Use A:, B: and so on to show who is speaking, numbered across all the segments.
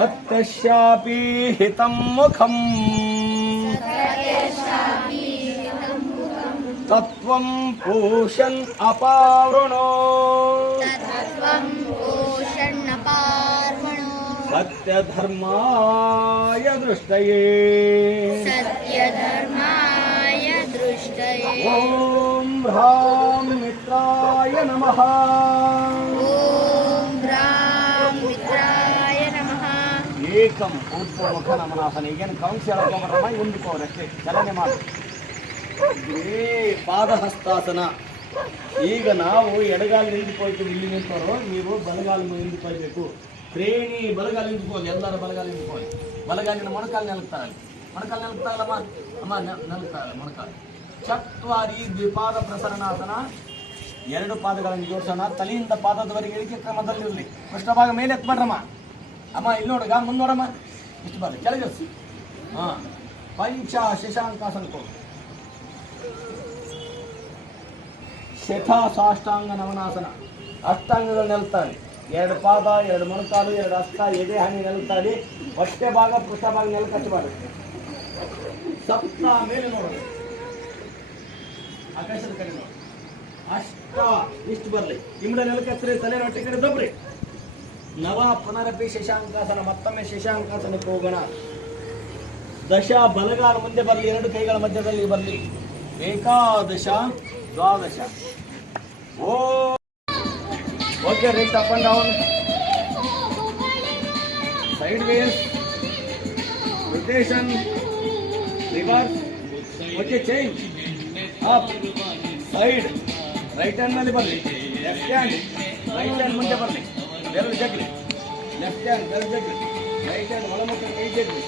A: सत्यस्यापि हितं मुखम् तत्त्वं पूषन् अपावृणो
B: तत्त्वं पोषण्णपार्वणो
A: सत्यधर्माय दृष्टये
B: सत्यधर्माय दृष्टये
A: ॐ ह्रां मित्राय नमः ಏಕಂ ಊರ್ಧ್ವಮುಖ ನಮನಾಸನ ಈಗೇನು ಕೌನ್ಸ್ ಹೇಳ್ಕೊಂಬರಮ್ಮ ಹೊಂದಿಕೋರು ಅಷ್ಟೇ ಚಲನೆ ಮಾಡಿ ಇದೇ ಪಾದಹಸ್ತಾಸನ ಈಗ ನಾವು ಎಡಗಾಲು ನಿಂತುಕೊಳ್ತೀವಿ ಇಲ್ಲಿ ನಿಂತವರು ನೀವು ಬಲಗಾಲು ನಿಂತುಕೊಳ್ಬೇಕು ತ್ರೇಣಿ ಬಲಗಾಲು ನಿಂತ್ಕೊಳ್ಳಿ ಎಲ್ಲರ ಬಲಗಾಲು ನಿಂತ್ಕೊಳ್ಳಿ ಬಲಗಾಲಿನ ಮೊಣಕಾಲು ನೆಲಕ್ತಾಗಲಿ ಮೊಣಕಾಲು ನೆಲಕ್ತಾಗಲ್ಲಮ್ಮ ಅಮ್ಮ ನೆಲಕ್ತಾಗಲ್ಲ ಮೊಣಕಾಲು ಚತ್ವಾರಿ ದ್ವಿಪಾದ ಪ್ರಸರಣಾಸನ ಎರಡು ಪಾದಗಳನ್ನು ಜೋಡಿಸೋಣ ತಲೆಯಿಂದ ಪಾದದವರೆಗೆ ಇಳಿಕೆ ಕ್ರಮದಲ್ಲಿರಲಿ ಪೃಷ್ಠಭಾಗ ಮೇಲೆ ಎತ್ಬೇಡ್ರಮ್ಮ ಅಮ್ಮ, ಇಲ್ಲಿ ನೋಡಗ ಮುಂದೋಡಮ್ಮ ಇಷ್ಟು ಬರ್ರಿ ಕೆಳಗಿಳಿಸಿ ಹಾಂ, ಪಂಚ ಶಶಾಂಕಾಸನಕ್ಕೆ ಕೊಡು ಶಠ ಸಾಷ್ಟಾಂಗ ನವನಾಸನ ಅಷ್ಟಾಂಗಗಳು ನೆಲ್ತಾನೆ ಎರಡು ಪಾದ, ಎರಡು ಮೊಣಕಾಲು, ಎರಡು ಹಸ್ತ ಎದೆ ಹನಿ ನೆಲ್ತಾಡಿ ಹೊಟ್ಟೆ ಭಾಗ ಪೃಷ್ಠಭಾಗ ನೆಲ ಕಟ್ಟಬಾರ್ದು ಸಪ್ತ ಮೇಲೆ ನೋಡೋದು. ಆಕಾಶದ ಕಡೆ ನೋಡಿ. ಅಷ್ಟ, ಇಷ್ಟು ಬರಲಿ. ಇಮ್ಮಡ ನೆಲಕ್ಕೆ ಹತ್ತಿರ ತಲೆ ರೊಟ್ಟಿ ಕಡೆ ದಬ್ರಿ. ನವ ಪುನರಪಿ ಶಶಾಂಕಾಸನ, ಮತ್ತೊಮ್ಮೆ ಶಶಾಂಕಾಸನಕ್ಕೆ ಹೋಗೋಣ. ದಶ ಬಲಗಾಲ ಮುಂದೆ ಬರಲಿ, ಎರಡು ಕೈಗಳ ಮಧ್ಯದಲ್ಲಿ ಬರಲಿ. ಏಕಾದಶ, ದ್ವಾದಶ. ಓ! Okay right up and down sideways rotation reverse okay change up side right hand ಮೇಲೆ ಬರಲಿ. ಲೆಫ್ಟ್ ಹ್ಯಾಂಡ್ ರೈಟ್ ಹ್ಯಾಂಡ್ ಮುಂದೆ ಬರಲಿ. ಬೆರಳು ಜಗ್ಲಿ ಲೆಫ್ಟ್ ಹ್ಯಾಂಡ್ ಬೆರಳು ಜಗ್ಲಿ ರೈಟ್ ಹ್ಯಾಂಡ್ ಒಳಮುಖ ಕೈ ಜಗ್ಲಿ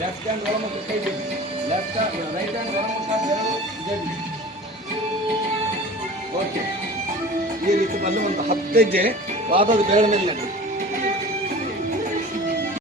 A: ಲೆಫ್ಟ್ ಹ್ಯಾಂಡ್ ಒಳಮುಖ ಕೈ ಜಗ್ಲಿ ಲೆಫ್ಟ್ ಹ್ಯಾಂಡ್ ರೈಟ್ ಹ್ಯಾಂಡ್ ಒಳಮುಖ ಬೆರಳು ಜಗ್ಲಿ ಓಕೆ ಈ ರೀತಿ ಬಂದು ಒಂದು ಹತ್ತು ಹೆಜ್ಜೆ ಪಾದದ ಬೆರಳ ಮೇಲೆ ನಡ್ರಿ